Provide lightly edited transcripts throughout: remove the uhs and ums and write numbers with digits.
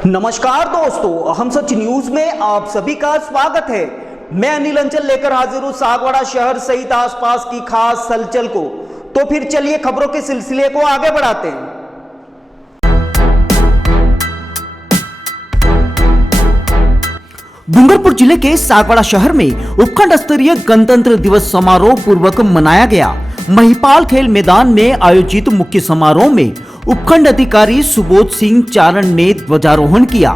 नमस्कार दोस्तों, हम सच न्यूज में आप सभी का स्वागत है। मैं अनिल अंचल लेकर हाजिर हूं सागवाड़ा शहर सहित आसपास की खास हलचल को। तो फिर चलिए खबरों के सिलसिले को आगे बढ़ाते हैं। डूंगरपुर जिले के सागवाड़ा शहर में उपखंड स्तरीय गणतंत्र दिवस समारोह पूर्वक मनाया गया। महिपाल खेल मैदान में आयोजित मुख्य समारोह में उपखंड अधिकारी सुबोध सिंह चारण ने ध्वजारोहण किया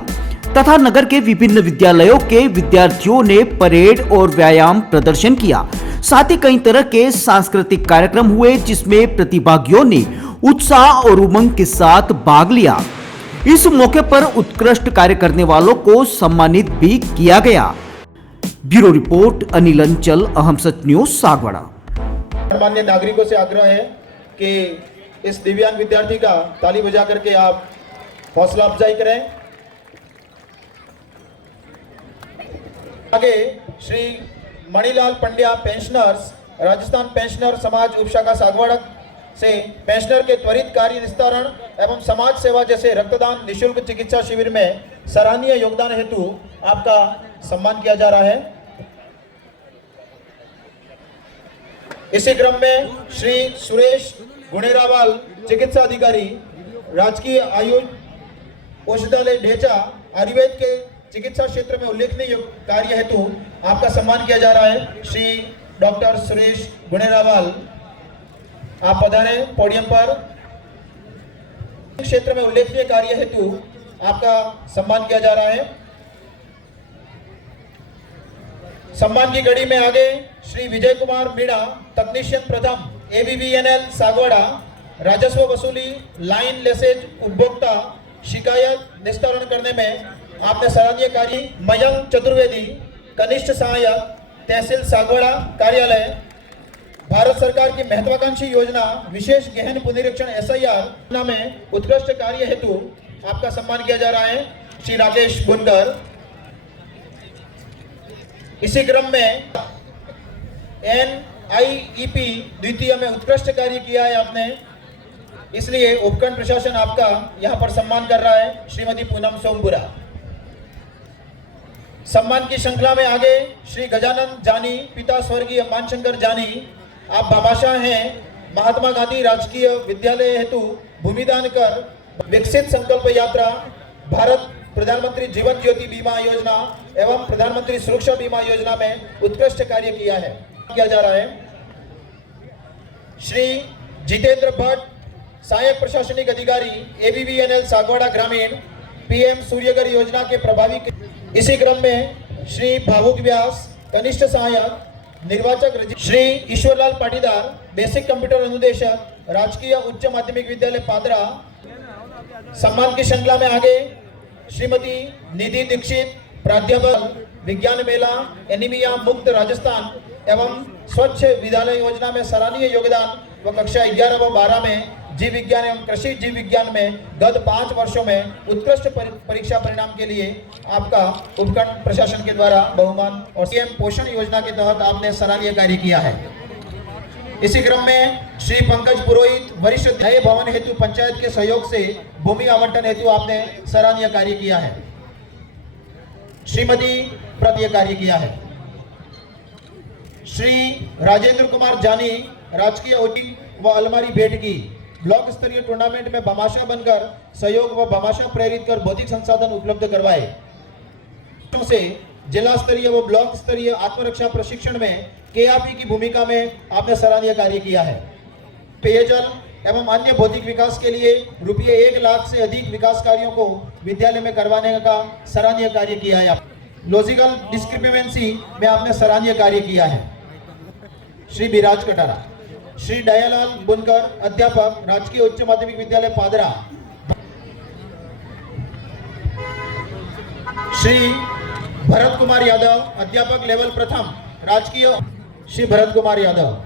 तथा नगर के विभिन्न विद्यालयों के विद्यार्थियों ने परेड और व्यायाम प्रदर्शन किया। साथ ही कई तरह के सांस्कृतिक कार्यक्रम हुए जिसमें प्रतिभागियों ने उत्साह और उमंग के साथ भाग लिया। इस मौके पर उत्कृष्ट कार्य करने वालों को सम्मानित भी किया गया। ब्यूरो रिपोर्ट अनिल अंचल, अहम सच न्यूज सागवाड़ा। माननीय नागरिकों से आग्रह है कि इस दिव्यांग विद्यार्थी का ताली बजा करके आप हौसला अफजाई करें। आगे श्री मणिलाल पंड्या पेंशनर्स, राजस्थान पेंशनर समाज उपशाखा सागवाड़ा से पेंशनर के त्वरित कार्य निस्तारण एवं समाज सेवा जैसे रक्तदान, निःशुल्क चिकित्सा शिविर में सराहनीय योगदान हेतु आपका सम्मान किया जा रहा है। इसी क्रम में श्री सुरेश गुणेरावाल, चिकित्सा अधिकारी, राजकीय आयुष औषधालय ढेचा, आयुर्वेद के चिकित्सा क्षेत्र में उल्लेखनीय कार्य हेतु आपका सम्मान किया जा रहा है। श्री डॉक्टर सुरेश गुणेरावाल, आप पधारे पोडियम पर। क्षेत्र में उल्लेखनीय कार्य हेतु आपका सम्मान किया जा रहा है। सम्मान की कड़ी में आगे श्री विजय कुमार मीणा, तकनीशियन प्रथम, ABBNL सागवाड़ा, राजस्व वसूली, लाइन लेसेज, उपभोक्ता शिकायत निस्तारण करने में आपने सराहनीय कार्य। मयंक चतुर्वेदी, कनिष्ठ सहायक, तहसील सागवाड़ा कार्यालय, भारत सरकार की महत्वाकांक्षी योजना विशेष गहन पुनरीक्षण SIR में उत्कृष्ट कार्य हेतु आपका सम्मान किया जा रहा है। श्री राकेश बुनकर। इसी क्रम में NIEP द्वितीय में उत्कृष्ट कार्य किया है आपने, इसलिए उपखंड प्रशासन आपका यहां पर सम्मान कर रहा है। श्रीमती पूनम सोमपुरा। सम्मान की श्रृंखला में आगे श्री गजानंद जानी, पिता स्वर्गीय मानशंकर जानी, आप भामाशाह हैं, महात्मा गांधी राजकीय विद्यालय हेतु भूमिदान कर विकसित संकल्प यात्रा, भारत प्रधानमंत्री जीवन ज्योति बीमा योजना एवं प्रधानमंत्री सुरक्षा बीमा योजना में उत्कृष्ट कार्य किया जा रहा है। श्री जितेंद्र भट्ट, सहायक प्रशासनिक अधिकारी, ABBNL सागवाड़ा ग्रामीण, PM सूर्यगर योजना के प्रभावी। इसी क्रम में श्री भावुक व्यास, कनिष्ठ सहायक, निर्वाचक, श्री ईश्वरलाल पाटीदार, बेसिक कंप्यूटर अनुदेशक, राजकीय उच्च माध्यमिक विद्यालय पादरा। सम्मान की श्रृंखला में आगे श्रीमती निधि दीक्षित, प्राध्यापक, विज्ञान मेला, एनीमिया मुक्त राजस्थान एवं स्वच्छ विद्यालय योजना में सराहनीय योगदान व कक्षा 11 व 12 में जीव विज्ञान एवं कृषि जीव विज्ञान में गत 5 वर्षों में उत्कृष्ट परीक्षा परिणाम के लिए आपका उपखंड प्रशासन के द्वारा बहुमान और CM पोषण योजना के तहत आपने सराहनीय कार्य किया है। इसी क्रम में श्री पंकज पुरोहित, वरिष्ठ नए भवन हेतु पंचायत के सहयोग से भूमि आवंटन हेतु आपने सराहनीय कार्य किया है। श्रीमती प्रति कार्य किया है। श्री राजेंद्र कुमार जानी, राजकीय ओटी व अलमारी भेंट की, ब्लॉक स्तरीय टूर्नामेंट में भामाशाह बनकर सहयोग व भामाशाह प्रेरित कर भौतिक संसाधन उपलब्ध करवाए। से जिला स्तरीय व ब्लॉक स्तरीय आत्मरक्षा प्रशिक्षण में KRP की भूमिका में आपने सराहनीय कार्य किया है। पेयजल एवं अन्य भौतिक विकास के लिए रुपये 1 लाख से अधिक विकास कार्यों को विद्यालय में करवाने का सराहनीय कार्य किया है। लॉजिकल डिस्क्रिमिनेंसी में आपने सराहनीय कार्य किया है। श्री विराज कटारा, श्री दयालाल बुनकर, अध्यापक, राजकीय उच्च माध्यमिक विद्यालय पादरा। श्री भरत कुमार यादव, अध्यापक लेवल प्रथम, राजकीय श्री भरत कुमार यादव।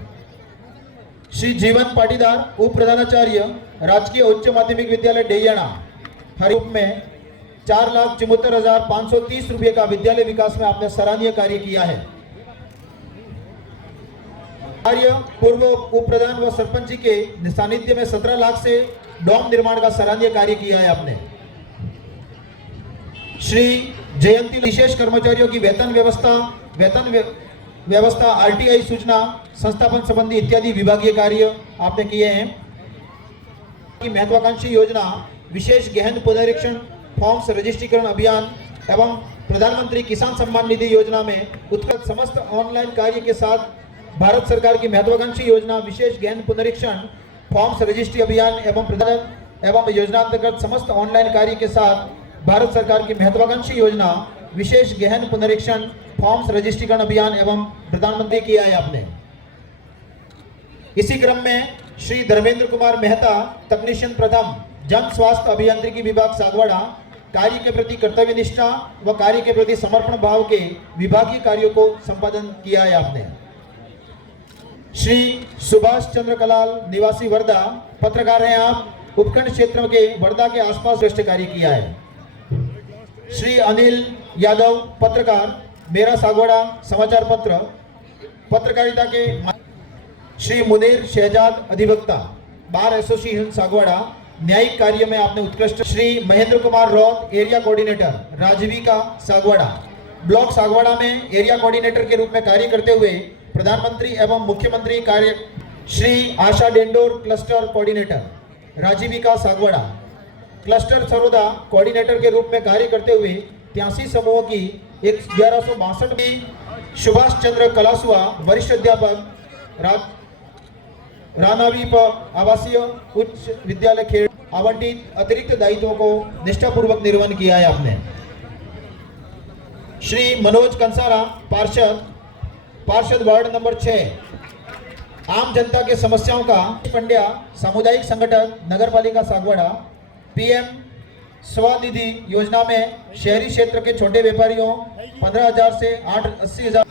श्री जीवन पाटीदार, उप प्रधानाचार्य, राजकीय उच्च माध्यमिक विद्यालय डेयाना, हरिप में 4,74,530 रुपये का विद्यालय विकास में आपने सराहनीय कार्य किया है। कार्य पूर्व उप प्रधान व सरपंच जी के सानिध्य में 17 लाख से डॉम निर्माण का सराहनीय कार्य किया है आपने। श्री जयंती, विशेष कर्मचारियों की वेतन व्यवस्था आरटीआई सूचना संस्थापन संबंधी इत्यादि विभागीय कार्य आपने किए हैं। महत्वाकांक्षी योजना विशेष गहन पुनरीक्षण फॉर्म्स रजिस्ट्रीकरण अभियान एवं प्रधानमंत्री किसान सम्मान निधि योजना में उत्कृष्ट समस्त ऑनलाइन कार्य के साथ भारत सरकार की महत्वाकांक्षी योजना विशेष गहन पुनरीक्षण फॉर्म्स रजिस्ट्री अभियान एवं योजना अंतर्गत समस्त ऑनलाइन कार्य के साथ भारत सरकार की महत्वाकांक्षी योजना विशेष गहन पुनरीक्षण फॉर्म्स रजिस्ट्रीकरण अभियान एवं प्रधानमंत्री किया है आपने। इसी क्रम में श्री धर्मेंद्र कुमार मेहता, तकनीशियन प्रथम, जन स्वास्थ्य अभियांत्रिकी विभाग सागवाड़ा, कार्य के प्रति कर्तव्य निष्ठा व कार्य के प्रति समर्पण भाव के विभागीय कार्यों को संपादन किया है आपने। श्री सुभाष चंद्र कलाल, निवासी वर्धा, पत्रकार हैं आप, उपखंड क्षेत्र के वर्धा के आसपास श्रेष्ठ कार्य किया है। श्री अनिल यादव, पत्रकार, मेरा सागवाड़ा समाचार पत्र, पत्रकारिता के। श्री मुनीर शहजाद, अधिवक्ता, बार एसोसिएशन सागवाड़ा, न्यायिक कार्य में आपने उत्कृष्ट। Shri Mahendra Kumar Raut, area coordinator, Rajeevika Sagwara, block Sagwara में एरिया कोऑर्डिनेटर के रूप में कार्य करते हुए प्रधानमंत्री एवं मुख्यमंत्री कार्य। Shri Asha Dendor, cluster coordinator, Rajeevika Sagwara, cluster Saroda coordinator के रूप में कार्य करते हुए 83 समूहों की 1162 की। सुभाष चंद्र कलासुआ, वरिष्ठ अध्यापक, रानावीप आवासीय उच्च विद्यालय खेड़, आवंटित अतिरिक्त दायित्वों को निष्ठापूर्वक निर्वहन किया है आपने। श्री मनोज कंसारा, पार्षद वार्ड नंबर 6, आम जनता के समस्याओं का। पंड्या, सामुदायिक संगठन, नगरपालिका सागवाड़ा, पीएम स्वनिधि योजना में शहरी क्षेत्र के छोटे व्यापारियों 15,000 से 80,000।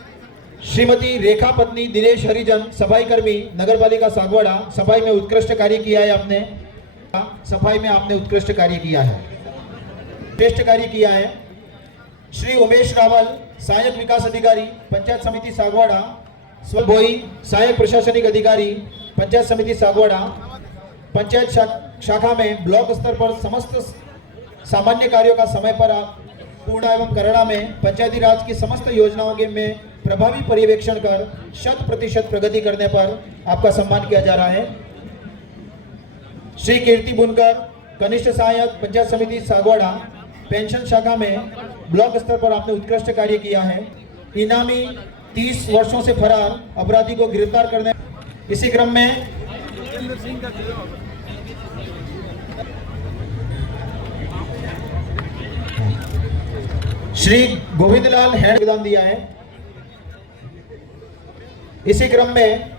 श्रीमती रेखा पत्नी दिनेश हरिजन, सफाई कर्मी, नगरपालिका सागवाड़ा, सफाई में उत्कृष्ट कार्य किया है आपने। सफाई में आपने उत्कृष्ट कार्य किया है, श्रेष्ठ कार्य किया है। श्री उमेश रावल, सहायक विकास अधिकारी, पंचायत समिति सागवाड़ा, स्वभोई, सहायक प्रशासनिक अधिकारी, पंचायत समिति सागवाड़ा, पंचायत शाखा में ब्लॉक स्तर पर समस्त सामान्य कार्यों का समय पर पूर्ण एवं करड़ा में पंचायती राज की समस्त योजनाओं के में प्रभावी पर्यवेक्षण कर 100% प्रगति करने पर आपका सम्मान किया जा रहा है। श्री कीर्ति बुनकर, कनिष्ठ सहायक, पंचायत समिति सागवाड़ा, पेंशन शाखा में ब्लॉक स्तर पर आपने उत्कृष्ट कार्य किया है। इनामी 30 वर्षों से फरार अपराधी को गिरफ्तार करने। इसी क्रम में श्री गोविंदलाल हैंड योगदान दिया है। इसी क्रम में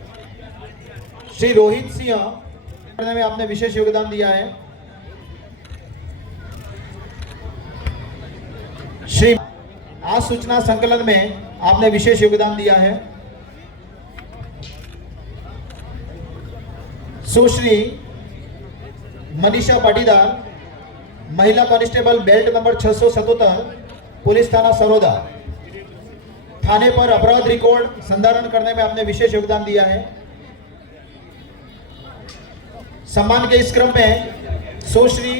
श्री रोहित सिंह करने में आपने विशेष योगदान दिया है। श्री आज सूचना संकलन में आपने विशेष योगदान दिया है। सुश्री मनीषा पाटीदार, महिला कांस्टेबल, बेल्ट नंबर 677, पुलिस थाना सरोदा, थाने पर अपराध रिकॉर्ड संधारण करने में आपने विशेष योगदान दिया है। सम्मान के इस क्रम में सुश्री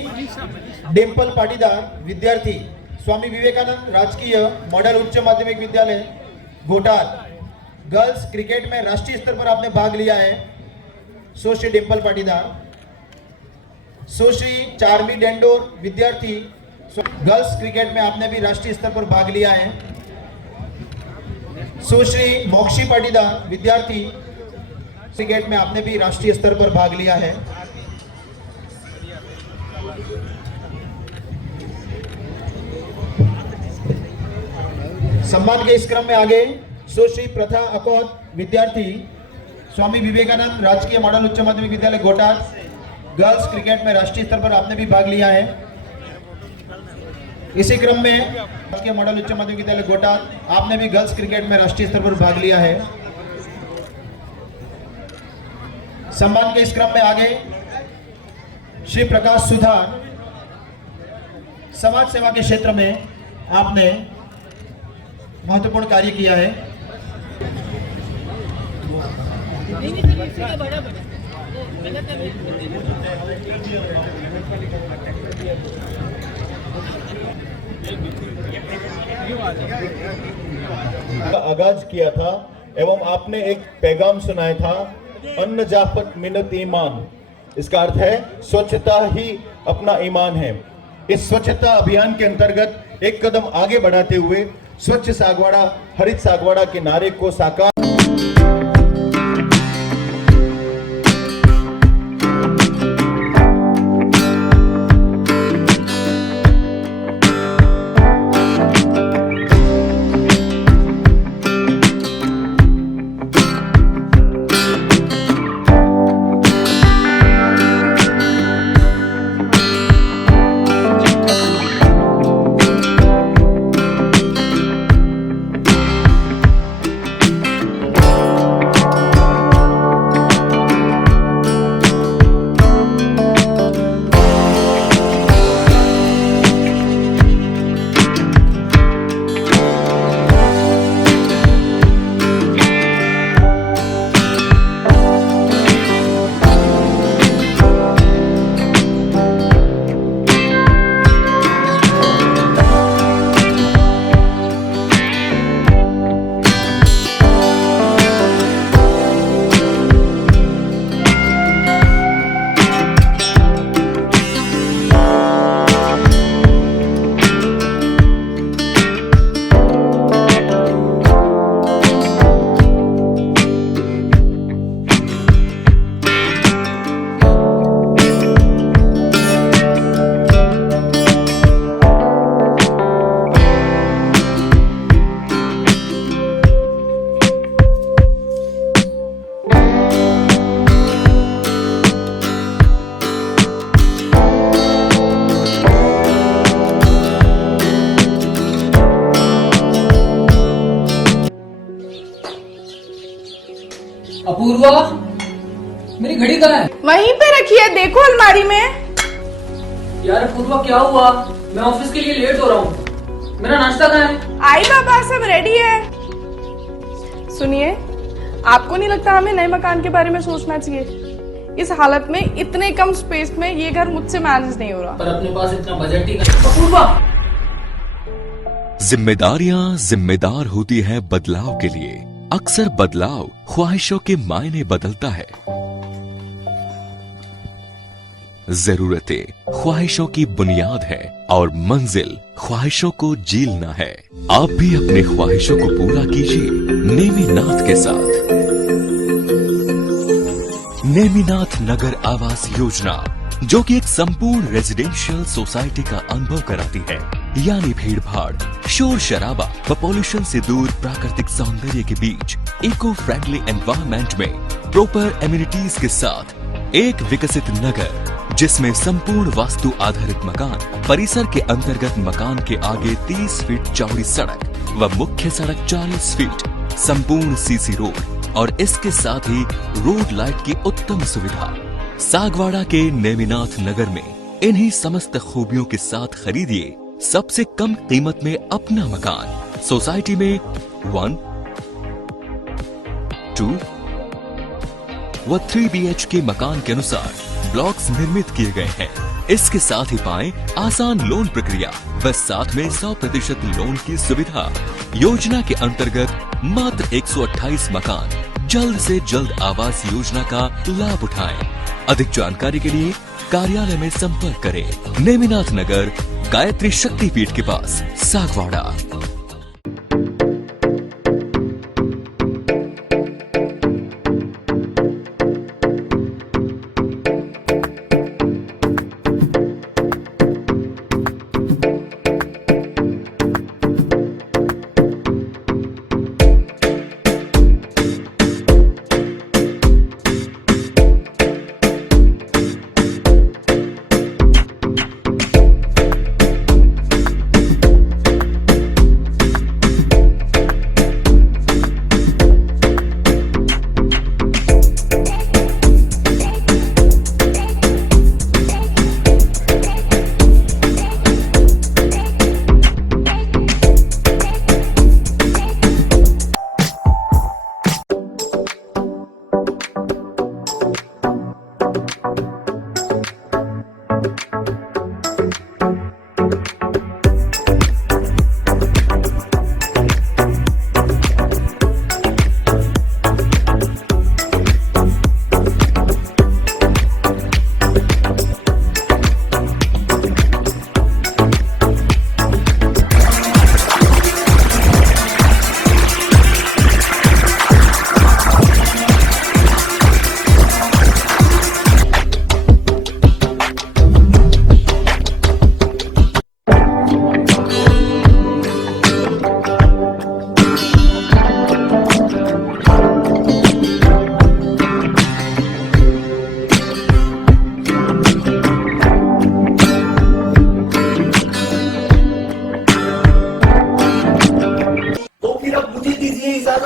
डिम्पल पाटीदार, विद्यार्थी, स्वामी विवेकानंद राजकीय मॉडल उच्च माध्यमिक विद्यालय घोटाल, गर्ल्स क्रिकेट में राष्ट्रीय स्तर पर आपने भाग लिया है। सुश्री डिम्पल पाटीदार। सुश्री चार्मी डेंडोर, विद्यार्थी, गर्ल्स क्रिकेट में आपने भी राष्ट्रीय स्तर पर भाग लिया है। सुश्री मोक्षी पाटीदार, विद्यार्थी, क्रिकेट में आपने भी राष्ट्रीय स्तर पर भाग लिया है। सम्मान के इस क्रम में आगे सुश्री प्रथा अकौत, विद्यार्थी, स्वामी विवेकानंद राजकीय मॉडल उच्च माध्यमिक विद्यालय घोटाल, गर्ल्स क्रिकेट में राष्ट्रीय स्तर पर आपने भी भाग लिया है। इसी क्रम में राष्ट्रीय मॉडल उच्च माध्यमिक विद्यालय गोटा, आपने भी गर्ल्स क्रिकेट में राष्ट्रीय स्तर पर भाग लिया है। सम्मान के इस क्रम में आगे श्री प्रकाश सुधार, समाज सेवा के क्षेत्र में आपने महत्वपूर्ण कार्य किया है। आगाज किया था एवं आपने एक पैगाम सुनाया था, अन्न जाफत मिन्नत ईमान। इसका अर्थ है स्वच्छता ही अपना ईमान है। इस स्वच्छता अभियान के अंतर्गत एक कदम आगे बढ़ाते हुए स्वच्छ सागवाड़ा हरित सागवाड़ा के नारे को साकार अपूर्वा, मेरी घड़ी कहाँ है? वहीं पे रखी है, देखो अलमारी में। यार अपूर्वा क्या हुआ? मैं ऑफिस के लिए लेट हो रहा हूँ। मेरा नाश्ता कहाँ है? आई बाबा, सब रेडी है। सुनिए, आपको नहीं लगता हमें नए मकान के बारे में सोचना चाहिए? इस हालत में इतने कम स्पेस में ये घर मुझसे मैनेज नहीं हो रहा। पर अपने पास इतना बजट ही नहीं। अपूर्वा, जिम्मेदारियां जिम्मेदार होती है बदलाव के लिए। अक्सर बदलाव ख्वाहिशों के मायने बदलता है। जरूरतें ख्वाहिशों की बुनियाद है और मंजिल ख्वाहिशों को जीलना है। आप भी अपने ख्वाहिशों को पूरा कीजिए नेमिनाथ के साथ। नेमिनाथ नगर आवास योजना, जो कि एक संपूर्ण रेजिडेंशियल सोसाइटी का अनुभव कराती है, यानी भीड़ भाड़, शोर शराबा व पॉल्यूशन से दूर प्राकृतिक सौंदर्य के बीच इको फ्रेंडली एनवायरनमेंट में प्रॉपर एमिनिटीज के साथ एक विकसित नगर, जिसमें संपूर्ण वास्तु आधारित मकान, परिसर के अंतर्गत मकान के आगे 30 फीट चौड़ी सड़क व मुख्य सड़क 40 फीट, संपूर्ण सीसी रोड और इसके साथ ही रोड लाइट की उत्तम सुविधा। सागवाड़ा के नेमिनाथ नगर में इन्हीं समस्त खूबियों के साथ खरीदिए सबसे कम कीमत में अपना मकान। सोसाइटी में 1, 2 व 3 BHK मकान के अनुसार ब्लॉक्स निर्मित किए गए हैं। इसके साथ ही पाएं आसान लोन प्रक्रिया व साथ में 100% लोन की सुविधा। योजना के अंतर्गत मात्र 128 मकान जल्द से जल्द आवास योजना का लाभ उठाएं। अधिक जानकारी के लिए कार्यालय में संपर्क करें। नेमिनाथ नगर, गायत्री शक्तिपीठ के पास, सागवाड़ा।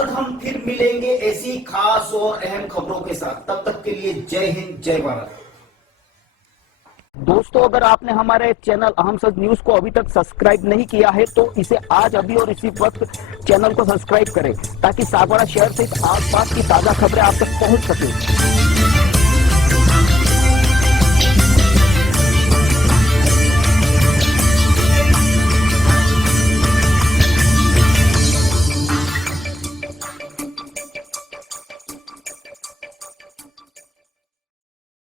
जल्द हम फिर मिलेंगे ऐसी खास और अहम खबरों के साथ। तब तक के लिए जय हिंद, जय भारत। दोस्तों, अगर आपने हमारे चैनल अहम सच न्यूज को अभी तक सब्सक्राइब नहीं किया है तो इसे आज अभी और इसी वक्त चैनल को सब्सक्राइब करें ताकि सागवाड़ा शहर से आसपास की ताजा खबरें आप तक पहुंच सके।